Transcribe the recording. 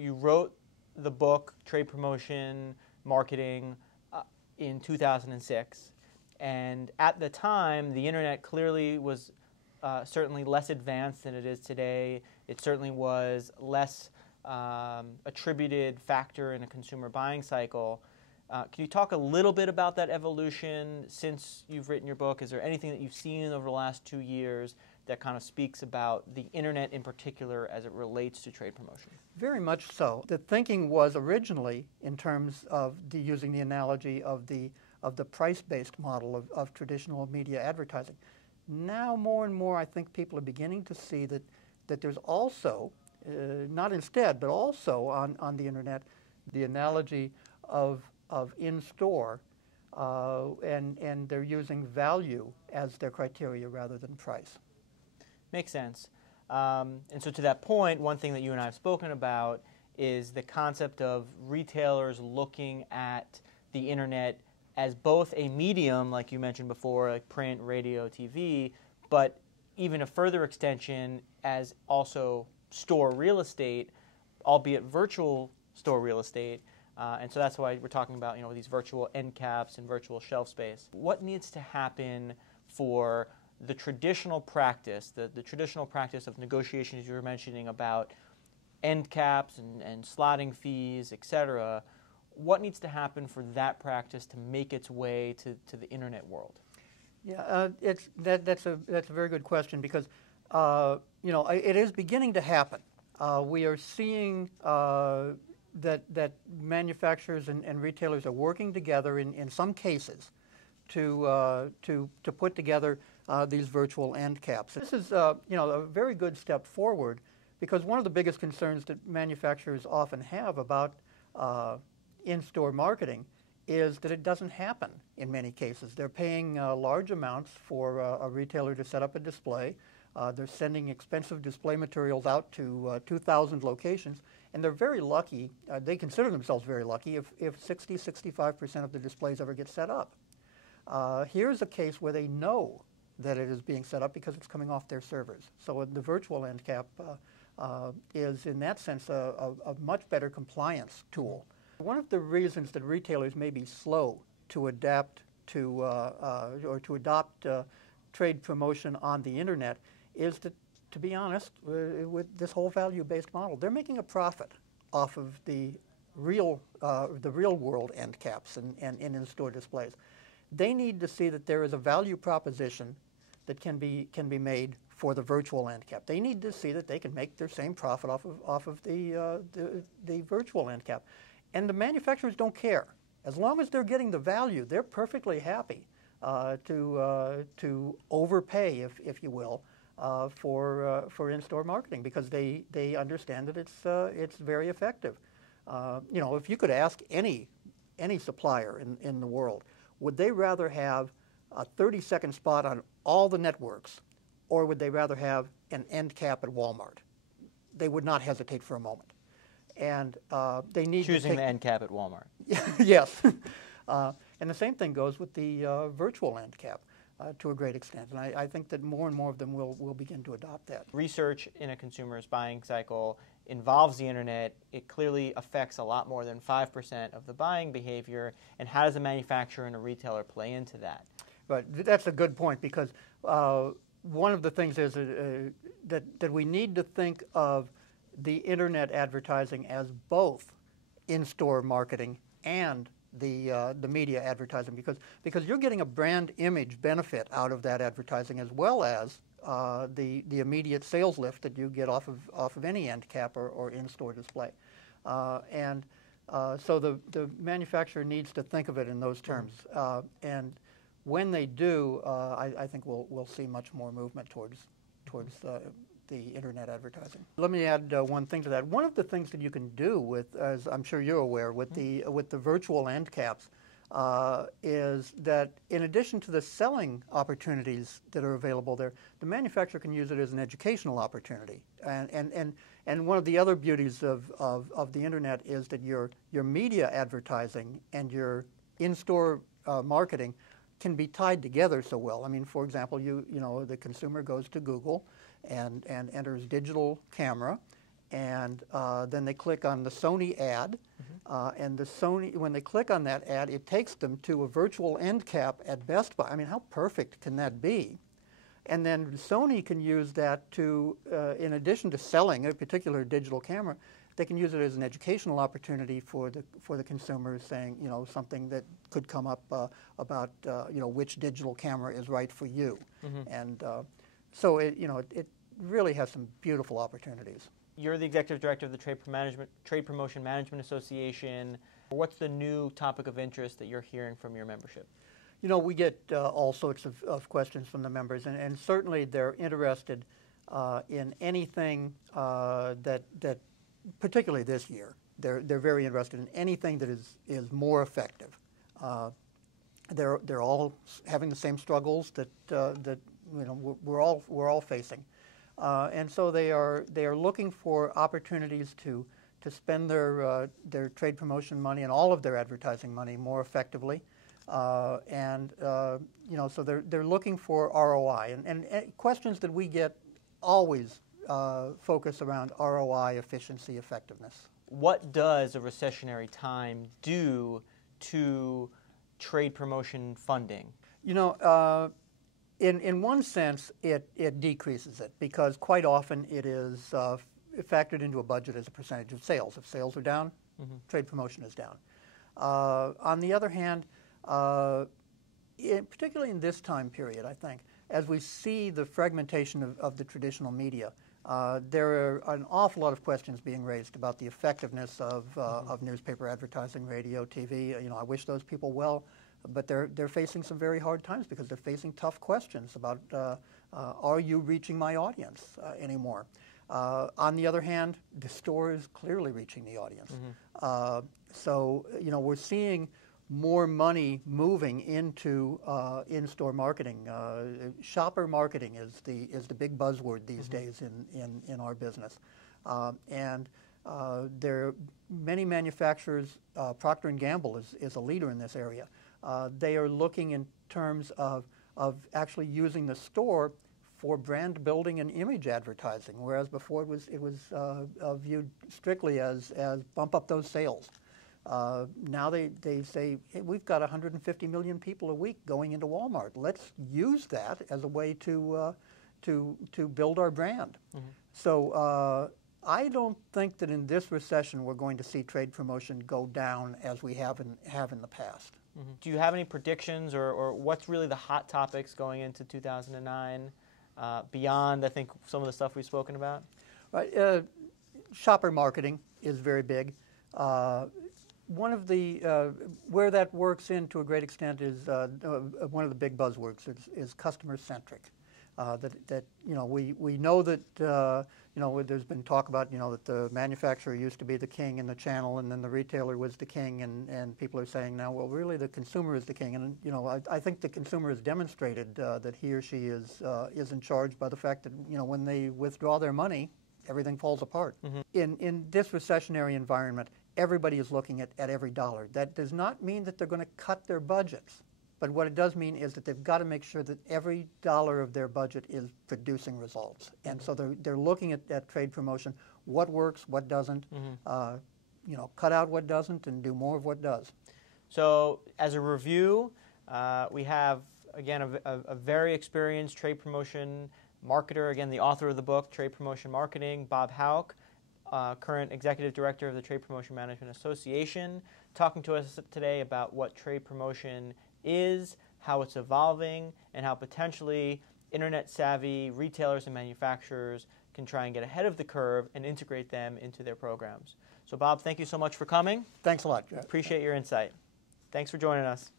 You wrote the book, Trade Promotion Marketing, in 2006. And at the time, the internet clearly was certainly less advanced than it is today. It certainly was less attributed factor in a consumer buying cycle. Can you talk a little bit about that evolution since you've written your book? Is there anything that you've seen over the last 2 years that kind of speaks about the internet in particular as it relates to trade promotion? Very much so. The thinking was originally in terms of using the analogy of the price-based model of traditional media advertising. Now more and more I think people are beginning to see that there's also, not instead, but also on the internet, the analogy of in-store, and they're using value as their criteria rather than price. Makes sense. And so to that point, one thing that you and I have spoken about is the concept of retailers looking at the internet as both a medium, like you mentioned before, like print, radio, TV, but even a further extension as also store real estate, albeit virtual store real estate. And so that's why we're talking about, these virtual end caps and virtual shelf space. What needs to happen for the traditional practice, the traditional practice of negotiations you were mentioning about end caps and slotting fees, et cetera? What needs to happen for that practice to make its way to the internet world? Yeah, that's a very good question because it is beginning to happen. We are seeing that manufacturers and retailers are working together in some cases to put together these virtual end caps. This is a very good step forward because one of the biggest concerns that manufacturers often have about in-store marketing is that it doesn't happen in many cases. They're paying large amounts for a retailer to set up a display. They're sending expensive display materials out to 2,000 locations, and they're very lucky, they consider themselves very lucky if 60-65% of the displays ever get set up. Here's a case where they know that it is being set up because it's coming off their servers. So the virtual end cap is, in that sense, a much better compliance tool. One of the reasons that retailers may be slow to adapt to or to adopt trade promotion on the internet is that, to be honest, with this whole value-based model, they're making a profit off of the real world end caps and in-store displays. They need to see that there is a value proposition that can be made for the virtual end cap. They need to see that they can make their same profit off of the virtual end cap. And the manufacturers don't care. As long as they're getting the value, they're perfectly happy to overpay, if you will, for in-store marketing because they understand that it's very effective. If you could ask any supplier in the world, would they rather have a 30-second spot on all the networks, or would they rather have an end cap at Walmart? They would not hesitate for a moment. And they need choosing the end cap at Walmart. Yes. And the same thing goes with the virtual end cap to a great extent. And I think that more and more of them will begin to adopt that. Research in a consumer's buying cycle involves the internet. It clearly affects a lot more than 5% of the buying behavior. And how does a manufacturer and a retailer play into that? Right. That's a good point because one of the things is that we need to think of the internet advertising as both in-store marketing and the media advertising because you're getting a brand image benefit out of that advertising as well as the immediate sales lift that you get off of any end cap or in-store display. So the manufacturer needs to think of it in those terms. And when they do, I think we'll see much more movement towards the internet advertising. Let me add one thing to that. One of the things that you can do with, as I'm sure you're aware, with the virtual end caps is that in addition to the selling opportunities that are available there, the manufacturer can use it as an educational opportunity. And one of the other beauties of the internet is that your media advertising and your in-store marketing can be tied together so well. I mean, for example, the consumer goes to Google and enters digital camera, and then they click on the Sony ad, and when they click on that ad, it takes them to a virtual end cap at Best Buy. I mean, how perfect can that be? And then Sony can use that to, in addition to selling a particular digital camera, they can use it as an educational opportunity for the consumers, saying, you know, something that could come up about, you know, which digital camera is right for you. And so it, you know, it really has some beautiful opportunities. You're the executive director of the Trade Promotion Management Association. What's the new topic of interest that you're hearing from your membership? You know, we get all sorts of questions from the members, and certainly they're interested in anything that particularly this year, they're very interested in anything that is more effective. They're all having the same struggles that you know we're all facing, and so they are looking for opportunities to spend their trade promotion money and all of their advertising money more effectively. You know, so they're looking for ROI, and questions that we get always focus around ROI, efficiency, effectiveness. What does a recessionary time do to trade promotion funding? You know, in one sense, it decreases it, because quite often it is factored into a budget as a percentage of sales. If sales are down, trade promotion is down. On the other hand, particularly in this time period, I think, as we see the fragmentation of the traditional media, there are an awful lot of questions being raised about the effectiveness of newspaper advertising, radio, TV. You know, I wish those people well, but they're facing some very hard times because they're facing tough questions about are you reaching my audience anymore? On the other hand, the store is clearly reaching the audience. So, you know, we're seeing more money moving into in-store marketing. Shopper marketing is the big buzzword these days in our business, and there are many manufacturers. Procter & Gamble is a leader in this area. They are looking in terms of actually using the store for brand building and image advertising, whereas before it was viewed strictly as bump up those sales. Now they say, hey, we've got 150 million people a week going into Walmart. Let's use that as a way to build our brand. So I don't think that in this recession we're going to see trade promotion go down as we have in the past. Do you have any predictions, or what's really the hot topics going into 2009 beyond, I think, some of the stuff we've spoken about? Right, shopper marketing is very big. One of the where that works in to a great extent is one of the big buzzwords is customer-centric. That you know, we know that you know, there's been talk about, you know, that the manufacturer used to be the king in the channel, and then the retailer was the king, and people are saying now, well, really the consumer is the king. And you know, I think the consumer has demonstrated that he or she is in charge by the fact that, you know, when they withdraw their money, everything falls apart. In this recessionary environment, everybody is looking at every dollar. That does not mean that they're going to cut their budgets, but what it does mean is that they've got to make sure that every dollar of their budget is producing results. And so they're looking at trade promotion, what works, what doesn't, you know, cut out what doesn't and do more of what does. So as a review, we have, again, a very experienced trade promotion marketer, again, the author of the book, Trade Promotion Marketing, Bob Houk, current executive director of the Trade Promotion Management Association, talking to us today about what trade promotion is, how it's evolving, and how potentially internet-savvy retailers and manufacturers can try and get ahead of the curve and integrate them into their programs. So, Bob, thank you so much for coming. Thanks a lot. Appreciate your insight. Thanks for joining us.